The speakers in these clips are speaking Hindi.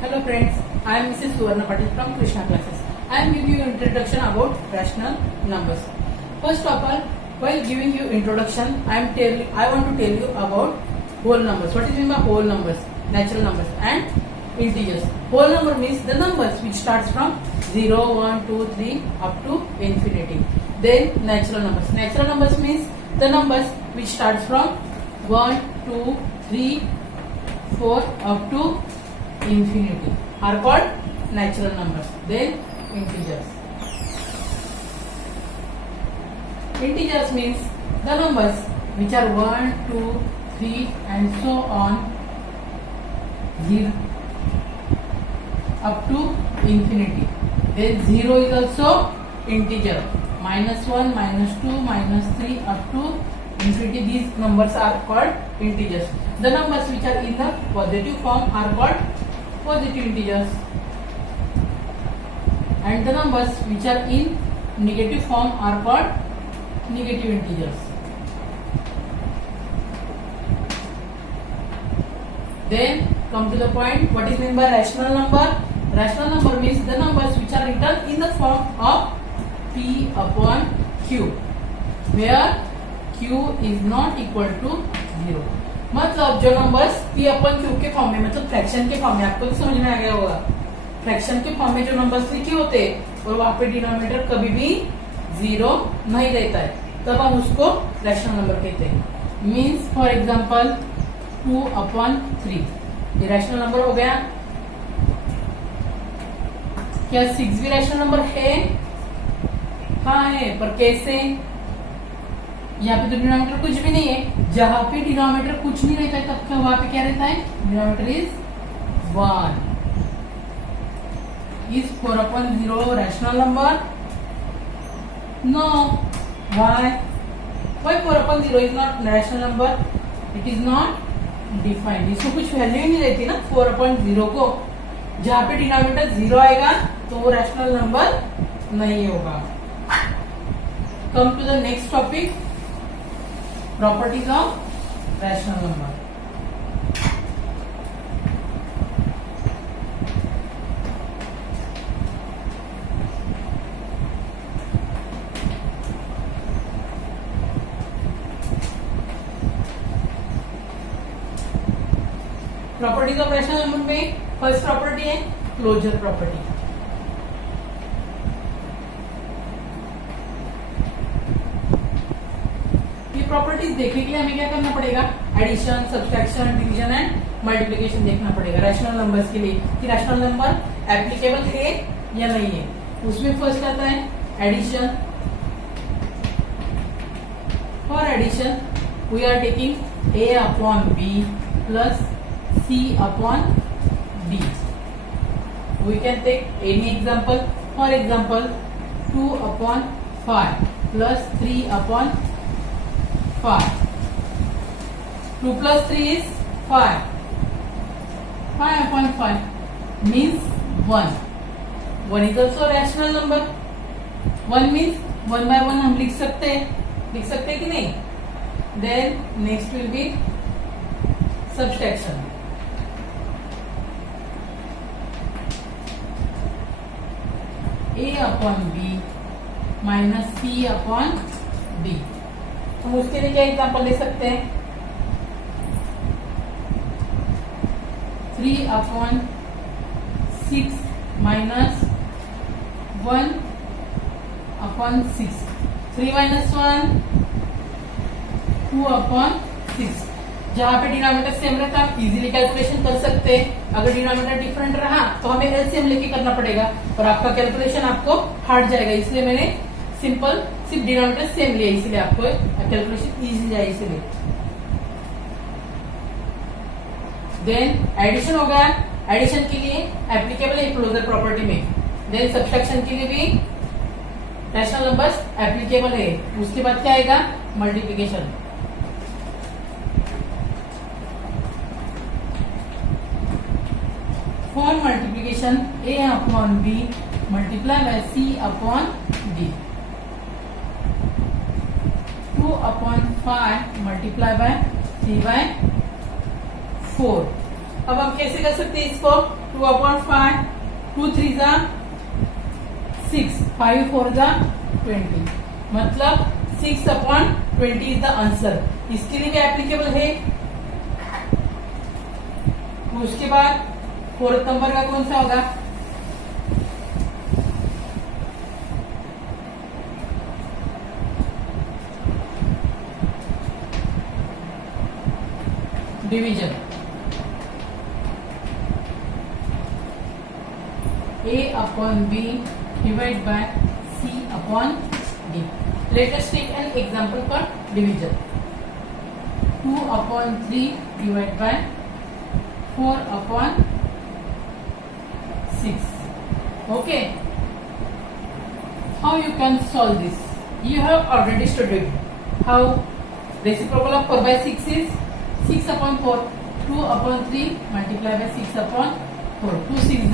Hello friends, I am Mrs. Suvarna Patil from Krishna Classes. I am giving you introduction about rational numbers. First of all, while giving you introduction, I want to tell you about whole numbers. What is mean by whole numbers? Natural numbers and integers. Whole number means the numbers which starts from 0, 1, 2, 3 up to infinity. Then natural numbers. Natural numbers means the numbers which starts from 1, 2, 3, 4 up to infinity are called natural numbers. Then integers. Integers means the numbers which are 1, 2, 3 and so on 0 up to infinity. Then 0 is also integer. -1, -2, -3 up to infinity. These numbers are called integers. The numbers which are in the positive form are called positive integers, and the numbers which are in negative form are called negative integers. Then come to the point, what is meant by rational number? Rational number means the numbers which are written in the form of P upon Q, where Q is not equal to 0. मतलब जो नंबर्स P अपन Q के फॉर्म में, मतलब फ्रैक्शन के फॉर्म में, आपको तो समझ में आ गया होगा, फ्रैक्शन के फॉर्म में जो नंबर्स लिखे होते हैं और वहां पे डिनोमिनेटर कभी भी 0 नहीं रहता है, तब हम उसको रैशनल नंबर कहते हैं. मीन्स फॉर एग्जांपल 2/3 ये रैशनल नंबर हो गया. क्या 6 भी रैशनल नंबर है? हाँ है, पर कैसे? यहाँ पे तो डिनोमिनेटर कुछ भी नहीं है. जहां पे डिनोमिनेटर कुछ नहीं रहता है तब वहां पे क्या रहता है? Denominator is 1. Is 4/0 rational number? No. Why 4/0 is not rational number? It is not defined. इसको कुछ वैल्यू ही नहीं रहती ना 4/0 को. जहां पे डिनोमिनेटर 0 आएगा तो वो रैशनल नंबर नहीं होगा. Come to the next topic, properties of rational number. Properties of rational number में फर्स्ट प्रॉपर्टी है क्लोजर प्रॉपर्टी. प्रॉपर्टीज देखने के लिए हमें क्या करना पड़ेगा? Addition, subtraction, division and multiplication देखना पड़ेगा रैशनल नंबर्स के लिए कि रैशनल नंबर एप्लीकेबल है या नहीं है. उसमें फर्स्ट आता है addition. For addition we are taking A upon B plus C upon D. We can take any example. For example 2/5 plus 3/5. 2 plus 3 is 5. 5/5 means 1. 1 is also rational number. 1 means 1 by 1 हम लिख सकते हैं कि नहीं? Then next will be subtraction. A upon B minus C upon D. हम उसके लिए क्या एग्जाम्पल ले सकते हैं? 3/6 minus 1/6. 3 minus 1 2/6. जहां पे डिनोमिनेटर सेम रहता है इजीली कैलकुलेशन कर सकते हैं. अगर डिनोमिनेटर डिफरेंट रहा तो हमें एलसीएम लेके करना पड़ेगा और आपका कैलकुलेशन आपको हार्ड जाएगा. इसलिए मैंने सिंपल सिर्फ डिनोमिनेटर सेम लिया, इसीलिए आपको कैलकुलेशन इजी जाए इसलिए. देन एडिशन हो गया. एडिशन के लिए एप्लीकेबल है क्लोजर प्रॉपर्टी में. देन सब्ट्रैक्शन के लिए भी रैशनल नंबर्स एप्लीकेबल है. उसके बाद क्या आएगा? Multiplication. For multiplication A upon B multiply by C upon D. 2/5 multiply by 3/4. अब हम कैसे कर सकते हैं इसको? 2/5, 2 3 जा 6, 5 4 जा 20, मतलब 6/20 इज द आंसर। इसके लिए भी एप्लीकेबल है। उसके बाद 4th नंबर का कौन सा होगा? Division. A/B divide by C/D। Let us take an example for division. 2/3 divided by 4/6. Okay. How you can solve this? You have already studied how reciprocal of 4/6 is 6/4. 2/3 multiply by 6/4. 2 6 is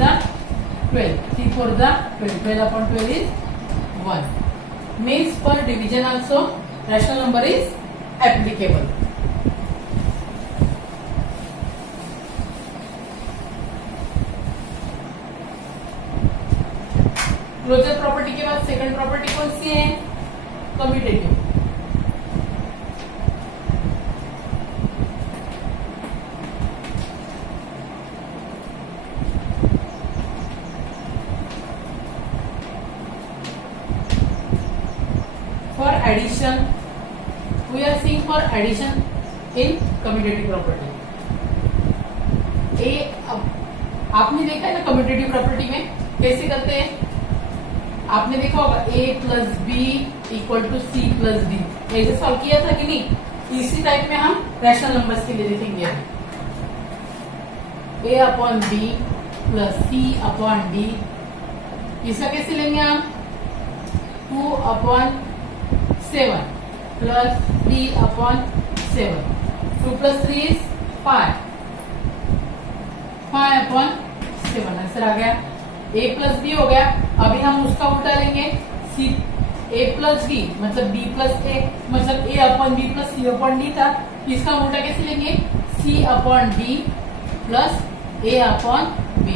12. 3 4 is 12. 12/12 is 1. Means for division also rational number is applicable. Closure property के बाद सेकंड प्रॉपर्टी कौन सी है? Commutative. For addition, we are seeing for addition in commutative property. आपने देखा है ना कम्यूटेटिव प्रॉपर्टी में कैसे करते हैं? आपने देखा होगा A+B = C+D, ऐसे सॉल्व किया था कि नहीं? इसी टाइप में हम रैशनल नंबर्स के लिए लिखेंगे। A/B + C/D, इसका कैसे लेंगे हम? 2/7 + 3/7। 2 + 3 is 5, 5/7 आंसर आ गया। A+B हो गया। अभी हम उसका उल्टा लेंगे, A+B मतलब B + A, मतलब A/B + C/D था। इसका उल्टा कैसे लेंगे? C/D + A/B,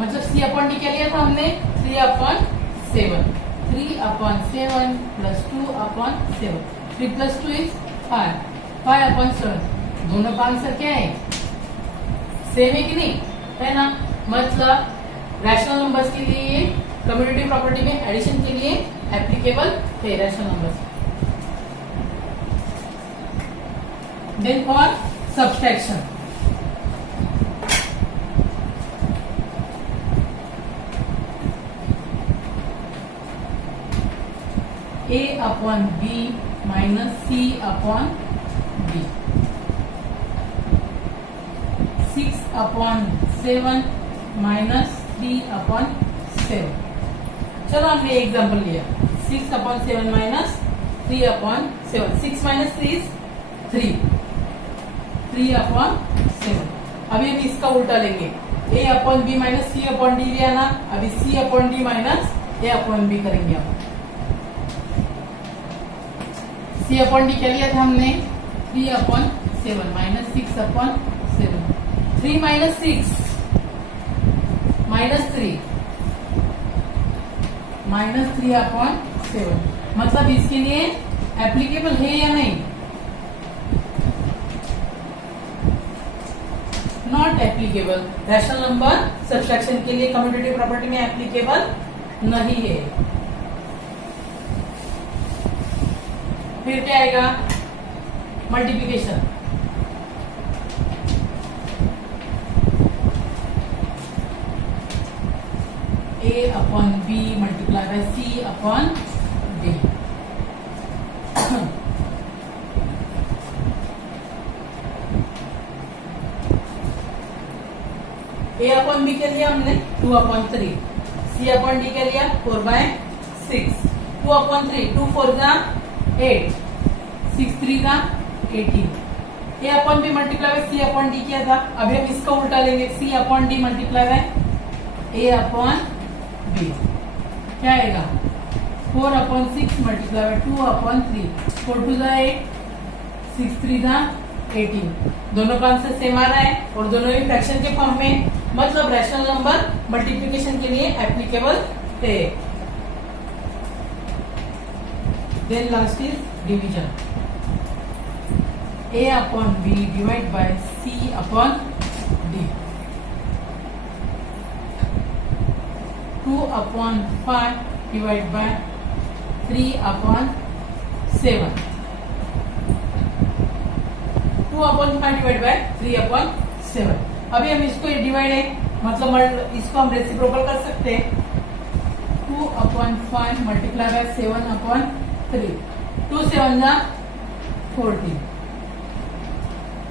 मतलब C/D क्या लिया था हमने? 3/7। 3/7 + 2/7। 3 + 2 is 5, 5/7। दोनों का आंसर क्या है? सेम है कि नहीं? है ना? मतलब रैशनल नंबर्स के लिए कम्यूटेटिव प्रॉपर्टी में एडिशन के लिए एप्लीकेबल है rational numbers. Then for subtraction, A/B - C/D। 6/7 - 3/7। चलो हमने एग्जाम्पल लिया 6/7 - 3/7। 6 - 3 is 3, 3/7। अभी हम इसका उल्टा लेंगे, A/B - C/D लिया ना, अभी C/D - A/B करेंगे हम। C/D क्या लिया था हमने? 3/7 - 6/7। 3 - 6 -3 -3/7, मतलब इसके लिए एप्लीकेबल है या नहीं? Not applicable. Rational number subtraction के लिए कम्यूटेटिव प्रॉपर्टी में एप्लीकेबल नहीं है। फिर क्या आएगा? Multiplication. A/B multiply by C/D। A/B के लिया हमने 2/3, C/D के लिया 4/6। 2/3, 2 4 जा 8, 6 3 जा 18। A/B मल्टीप्लाई बाय C/D किया था। अभी हम इसका उल्टा लेंगे, C/D मल्टीप्लाई बाय A/B। क्या आएगा? 4/6 मल्टीप्लाई बाय 2/3। 4 2 जा 8, 6 3 जा 18। दोनों का आंसर सेम आ रहा है और दोनों ही फ्रैक्शन के फॉर्म में, मतलब रैशनल नंबर मल्टीप्लिकेशन के लिए एप्लीकेबल है। Then last is division. A upon B divided by C upon D. 2 upon 5 divided by 3 upon 7. 2 upon 5 divided by 3 upon 7. अभी हम इसको डिवाइड है, मतलब इसको हम रेसिप्रोकल कर सकते हैं। 2 upon 5 मल्टीप्लाई बाय 7 upon 3. 2 7 जा 14,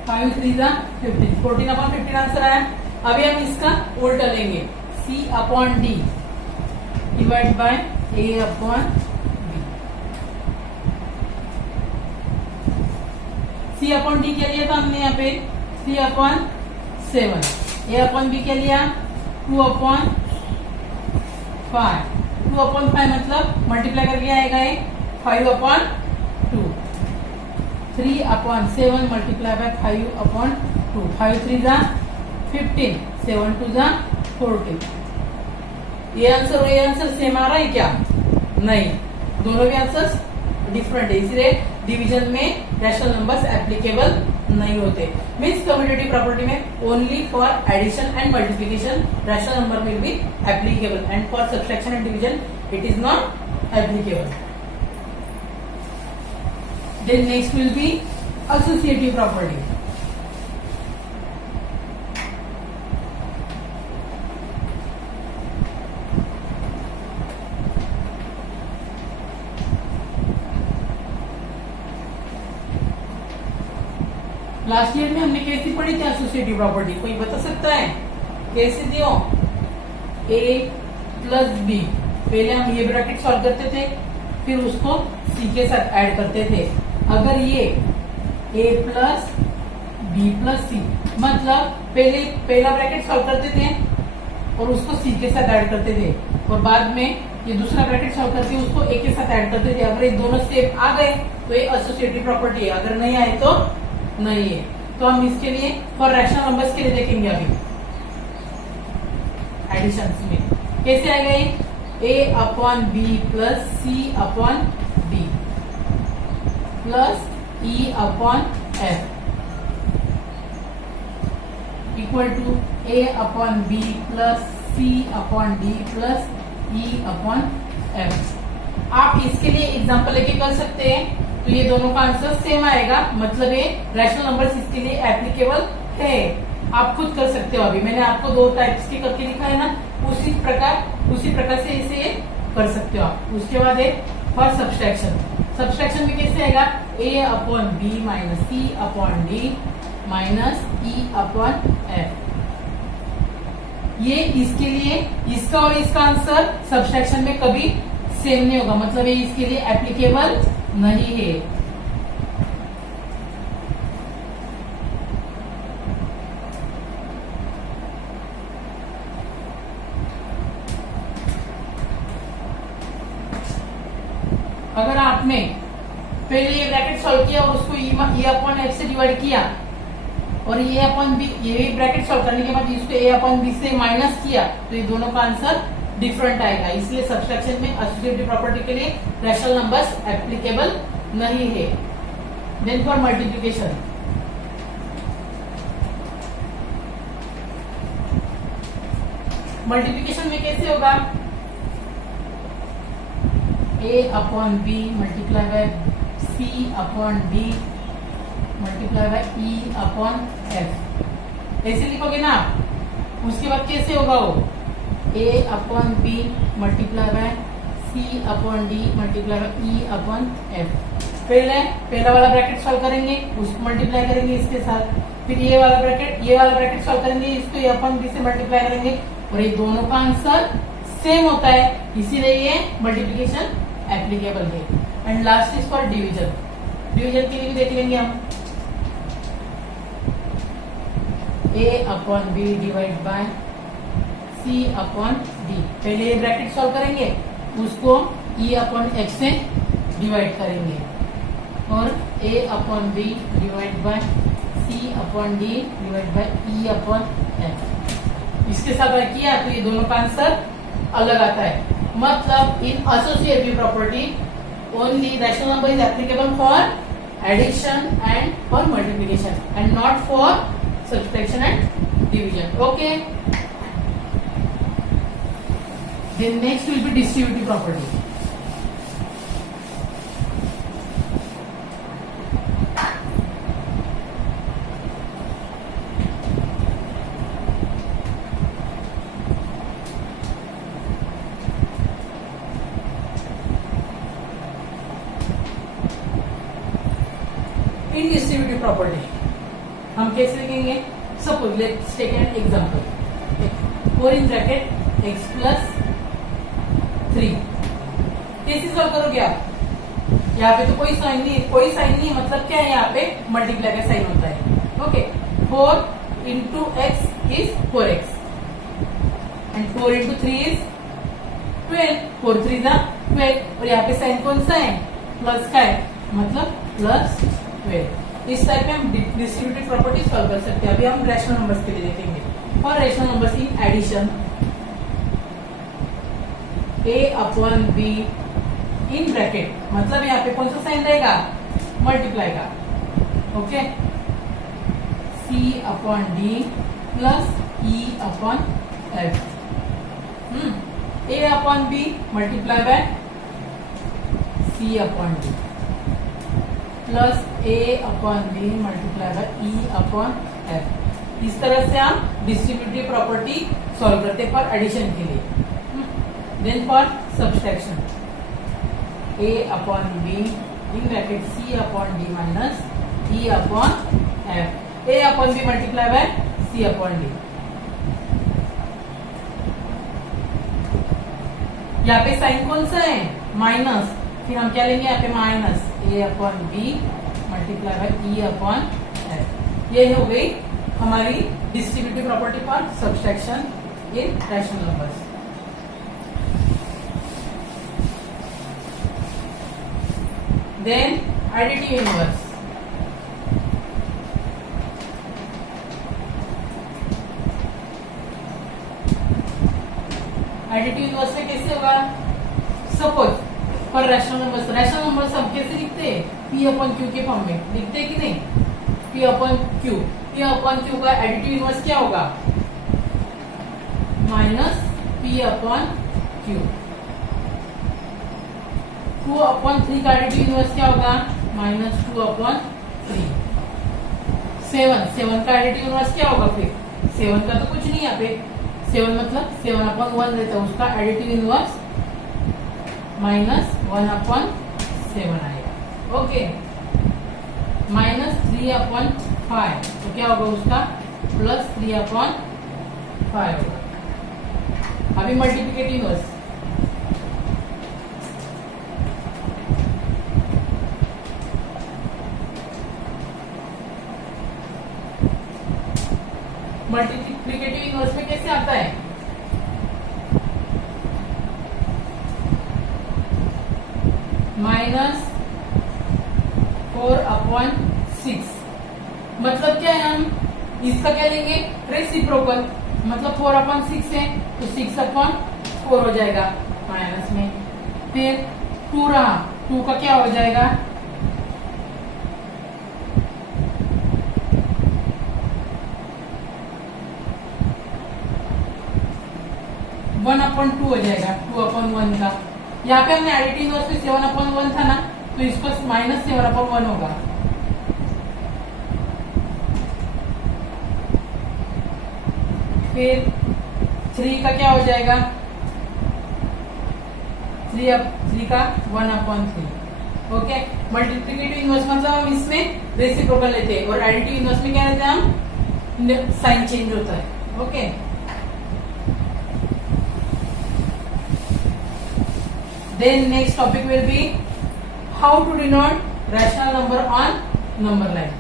5 3 जा 15, 14 अपॉन 15 आंसर आया। अभी हम इसका उल्टा लेंगे, C upon D divide by A upon B। C upon D क्या लिया था हमने यहाँ पे 3 अपॉन 7, A अपॉन B क्या लिया 2 अपॉन 5, 2 अपॉन 5 मतलब मल्टीप्लाई करके आएगा ये 5 upon 2, 3 upon 7 multiply by 5 upon 2, 5 3 जा 15, 7 2 जा 14। ये आंसर और ये आंसर सेम आ रहा है क्या? नहीं, दोनों के आंसर्स डिफरेंट है, इसलिए डिवीजन में रैशनल नंबर्स एप्लीकेबल नहीं होते। मीन्स कम्यूटेटिव प्रॉपर्टी में only for addition and multiplication rational number will be applicable and for subtraction and division it is not applicable. Then next will be associative property. Last year में हमने कैसी पढ़ी थी एसोसिएटिव प्रॉपर्टी, कोई बता सकता है कैसे थी? A प्लस बी, पहले हम ये ब्रैकेट सॉल्व करते थे, फिर उसको C के साथ ऐड करते थे। अगर ये A प्लस बी प्लस सी, मतलब पहला ब्रैकेट सॉल्व करते थे और उसको C के साथ ऐड करते थे, और बाद में ये दूसरा ब्रैकेट सॉल्व करके उसको A के साथ ऐड करते थे। अगर ये दोनों सेम आ गए तो ये एसोसिएटिव प्रॉपर्टी है, अगर नहीं आए तो नहीं है। तो हम इसके लिए फॉर रैशनल नंबर्स के लिए देखेंगे अभी एडिशन में कैसे आएगा ये A upon B plus C upon D plus E upon F equal to A upon B plus C upon D plus E upon F। आप इसके लिए एग्जांपल लेके कर सकते हैं, तो ये दोनों का आंसर सेम आएगा, मतलब ये रैशनल नंबर्स इसके लिए एप्लीकेबल है। आप खुद कर सकते हो, अभी मैंने आपको दो टाइप्स के करके दिखाया है ना, उसी प्रकार से इसे कर सकते हो आप। उसके बाद है फॉर सब्सट्रैक्शन। सब्सट्रैक्शन में कैसे आएगा A upon B minus C upon D minus E upon F। ये इसके लिए इसका और इसका आंसर सब्सट्रैक्शन में कभी सेम नहीं होगा, मतलब ये इसके लिए एप्लीकेबल नहीं है। अगर आपने पहले ये ब्रैकेट सॉल्व किया और उसको ए अपॉन एफ से डिवाइड किया और ये अपॉन बी, ये ब्रैकेट सॉल्व करने के बाद इसको ए अपॉन बी से माइनस किया, तो ये दोनों का आंसर डिफरेंट आएगा। इसलिए सब्सट्रैक्शन में एसोसिएटिव प्रॉपर्टी के लिए रैशनल नंबर्स एप्लीकेबल नहीं है। देन फॉर मल्टीप्लिकेशन, मल्टीप्लिकेशन में कैसे होगा A upon B multiply by C upon D multiply by E upon F, ऐसे लिखोगे ना। उसके बाद कैसे होगा वो A upon B multiply by C upon D multiply by E upon F। पहला वाला ब्रैकेट सॉल्व करेंगे, उसको मल्टीप्लाई करेंगे इसके साथ, फिर ये वाला ब्रैकेट सॉल्व करेंगे, इसको A अपॉन बी से मल्टीप्लाई करेंगे, और ये दोनों का आंसर सेम होता है, इसीलिए ये मल्टीप्लिकेशन एप्लीकेबल है। And last is for division. Division के लिए भी देख लेंगे हम A upon B divide by C upon D. पहले ये ब्रैकेट सॉल्व करेंगे, उसको E अपॉन F से डिवाइड करेंगे, और A upon B divide by C upon D divide by E upon F. इसके साथ अगर किया तो ये दोनों का आंसर अलग आता है। मतलब in associative property only rational number is applicable for addition and for multiplication and not for subtraction and division. Okay, then next will be distributive property. In distributive property हम कैसे लिखेंगे? Suppose let's take an example 4 in bracket x plus 3। कैसे सॉल्व करोगे आप? यहाँ पे तो कोई साइन नहीं है, मतलब क्या है यहाँ पे मल्टीप्लाई का साइन होता है। Okay, 4 into x is 4x and 4 into 3 is 12। 4 3 जा 12 और यहाँ पे साइन कौन सा है? प्लस का है, मतलब प्लस 12। इस टाइप में हम डिस्ट्रीब्यूटिव प्रॉपर्टी सॉल्व कर सकते हैं। अभी हम रैशनल नंबर्स के लिए देखेंगे। For rational numbers in addition a upon B in bracket, मतलब यहाँ पे कौन सा साइन रहेगा? मल्टीप्लाई का। Okay, c upon D plus e upon f। a upon B multiply by c upon D plus a upon B multiply by e upon f। इस तरह से हम डिस्ट्रीब्यूटिव प्रॉपर्टी सॉल्व करते हैं फॉर एडिशन के लिए। Then for subtraction a upon B in bracket c upon D minus e upon f। a upon B multiply by c upon D. यहाँ पे साइन कौन सा है? माइनस। फिर हम क्या लेंगे? यहाँ पे minus a upon B multiply by e upon f। ये हो गई हमारी distributive property for subtraction in rational numbers. Then additive inverse. Additive inverse में कैसे होगा? सपोज फॉर रैशनल नंबर्स हम कैसे लिखते हैं? p अपॉन क्यू के फॉर्म में लिखते हैं कि नहीं? p अपॉन क्यू का एडिटिव इनवर्स क्या होगा? Minus p upon Q. 2 upon 3 का एडिटिव इनवर्स क्या होगा? Minus 2 upon 3। 7 का एडिटिव इनवर्स क्या होगा? फिर 7 का तो कुछ नहीं यहाँ पे, 7 मतलब 7 अपॉन 1 रहता है, उसका एडिटिव इनवर्स माइनस 1 अपॉन 7 आएगा। ओके, माइनस 3 अपॉन 5 तो क्या होगा उसका? प्लस 3 अपॉन 5 होगा। अभी मल्टीप्लिकेटिव इनवर्स। मल्टीप्लिकेटिव इनवर्स में कैसे आता है? Minus 4 upon 6। मतलब क्या है? हम इसका क्या लेंगे? रेसिप्रोकल। मतलब 4 अपॉन 6 है तो 6 अपॉन 4 हो जाएगा माइनस में। फिर 2 रहा, 2 का क्या हो जाएगा? वन अपॉन 2 हो जाएगा, 2 अपॉन 1 का। यहाँ पे हमने एडिटिव इनवर्स में 7 अपॉन 1 था ना, तो इसको माइनस 7 अपॉन 1 होगा। फिर 3 का क्या हो जाएगा? 3 का 1 अपॉन 3। ओके, मल्टीप्लिकेटिव इनवर्स मतलब हम इसमें रेसिप्रोकल लेते हैं और एडिटिव इनवर्स में क्या लेते हैं? हम साइन चेंज होता है। Okay, then next topic will be how to denote rational number on number line.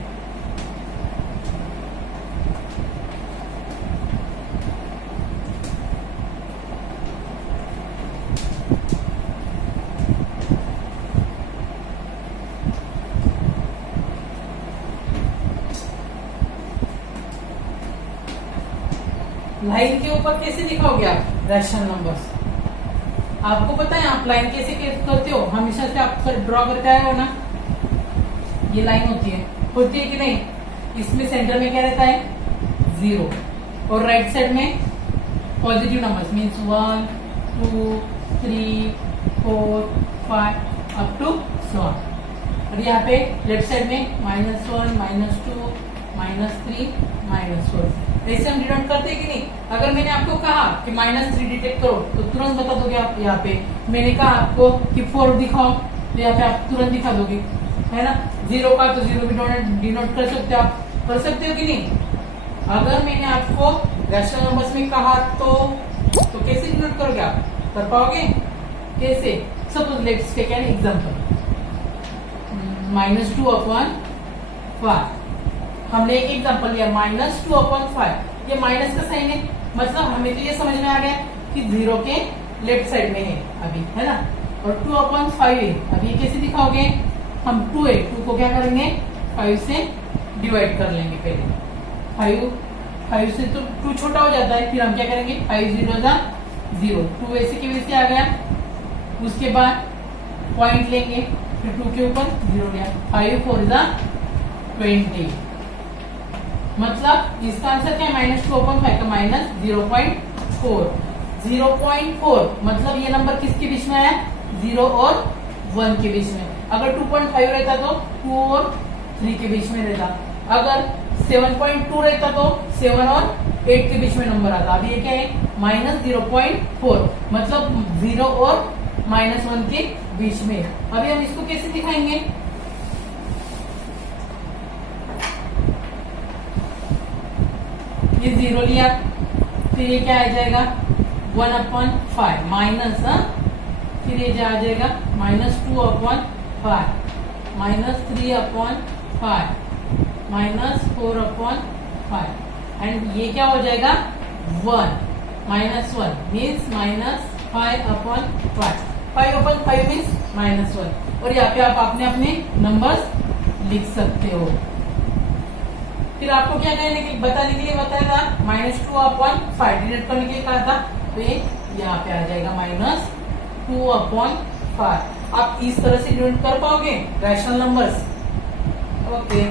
Line के ऊपर कैसे दिखाओगे आप रैशनल नंबर्स? आपको पता है आप लाइन कैसे करते हो? हमेशा से आप ड्रॉ करके आए हो ना, ये लाइन होती है कि नहीं? इसमें सेंटर में क्या रहता है? 0 और राइट साइड में positive numbers means 1 2 3 4 5 up to 100। और यहाँ पे लेफ्ट साइड में -1 -2 -3 -4। ऐसे हम डिनोट करते हैं कि नहीं? अगर मैंने आपको कहा कि -3 डिटेक्ट करो तो तुरंत बता दोगे आप यहाँ पे। मैंने कहा आपको कि 4 दिखाओ तो यहाँ पे आप तुरंत दिखा दोगे, है ना? 0 का तो 0 भी डिनोट कर सकते हो, आप कर सकते हो कि नहीं? अगर मैंने आपको रैशनल नंबर्स में कहा तो कैसे डिनोट करोगे आप? कर पाओगे कैसे? Suppose let's take an example, -2/5। हमने एक एग्जांपल लिया -2/5। ये माइनस का साइन है, मतलब हमें तो ये समझ में आ गया कि 0 के लेफ्ट साइड में है अभी, है ना? और 2/5 है। अब ये कैसे दिखाओगे? हम 2 है, 2 को क्या करेंगे? 5 से डिवाइड कर लेंगे पहले। 5 से तो 2 छोटा हो जाता है, फिर हम क्या करेंगे? 5 0 0, 2 ऐसे की वजह से आ गया। उसके बाद पॉइंट लेंगे, फिर 2 के ऊपर 0 लिया, 5 4 20। मतलब इसका आंसर क्या है? -2/5 का -0.4। 0.4 मतलब ये नंबर किसके बीच में आया? 0 और 1 के बीच में। अगर 2.5 रहता तो 2 और 3 के बीच में रहता। अगर 7.2 रहता तो 7 और 8 के बीच में नंबर आता। अभी ये क्या है? -0.4 मतलब 0 और -1 के बीच में। अभी हम इसको कैसे दिखाएंगे? ये 0 लिया, फिर ये क्या आ जाएगा? 1/5 माइनस, फिर ये आ जाएगा -2/5 -3/5 -4/5 एंड ये क्या हो जाएगा? 1 -1 मीन्स -5/5। 5/5 मीन्स -1। और यहाँ पे आप अपने नंबर्स लिख सकते हो। फिर आपको क्या बताने के लिए बताया था? -2/5 डिवाइड करने के लिए कहा था, तो ये यहाँ पे आ जाएगा -2/5। आप इस तरह से डिवाइड कर पाओगे रैशनल नंबर्स? ओके।